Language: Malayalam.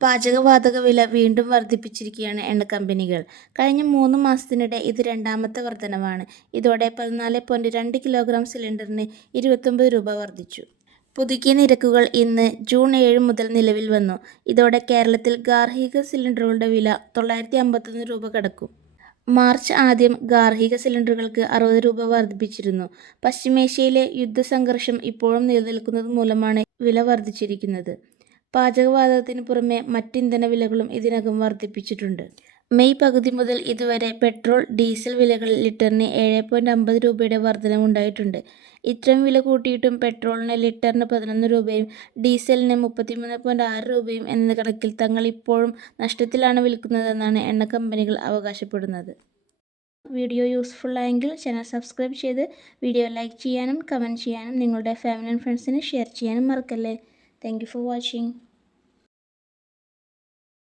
പാചകവാതക വില വീണ്ടും വർദ്ധിപ്പിച്ചിരിക്കുകയാണ് എണ്ണ കമ്പനികൾ. കഴിഞ്ഞ 3 മാസത്തിനിടെ ഇത് രണ്ടാമത്തെ വർധനവാണ്. ഇതോടെ 14.2 കിലോഗ്രാം സിലിണ്ടറിന് 29 രൂപ വർദ്ധിച്ചു. പുതുക്കിയ നിരക്കുകൾ ഇന്ന് ജൂൺ 7 മുതൽ നിലവിൽ വന്നു. ഇതോടെ കേരളത്തിൽ ഗാർഹിക സിലിണ്ടറുകളുടെ വില 951 രൂപ കടക്കും. മാർച്ച് ആദ്യം ഗാർഹിക സിലിണ്ടറുകൾക്ക് 60 രൂപ വർദ്ധിപ്പിച്ചിരുന്നു. പശ്ചിമേഷ്യയിലെ യുദ്ധസംഘർഷം ഇപ്പോഴും നിലനിൽക്കുന്നത് മൂലമാണ് വില വർദ്ധിച്ചിരിക്കുന്നത്. പാചകവാതകത്തിന് പുറമെ മറ്റ് ഇന്ധനവിലകളും ഇതിനകം വർദ്ധിപ്പിച്ചിട്ടുണ്ട്. മെയ് പകുതി മുതൽ ഇതുവരെ പെട്രോൾ, ഡീസൽ വിലകളിൽ ലിറ്ററിന് 7.50 രൂപയുടെ വർധനവുണ്ടായിട്ടുണ്ട്. ഇത്രയും വില കൂട്ടിയിട്ടും പെട്രോളിന് ലിറ്ററിന് 11 രൂപയും ഡീസലിന് 33.6 രൂപയും എന്ന കണക്കിൽ തങ്ങൾ ഇപ്പോഴും നഷ്ടത്തിലാണ് വിൽക്കുന്നതെന്നാണ് എണ്ണ കമ്പനികൾ അവകാശപ്പെടുന്നത്. വീഡിയോ യൂസ്ഫുൾ ആയെങ്കിൽ ചാനൽ സബ്സ്ക്രൈബ് ചെയ്ത് വീഡിയോ ലൈക്ക് ചെയ്യാനും കമൻറ്റ് ചെയ്യാനും നിങ്ങളുടെ ഫാമിലി ആൻഡ് ഫ്രണ്ട്സിന് ഷെയർ ചെയ്യാനും മറക്കല്ലേ. Thank you for watching.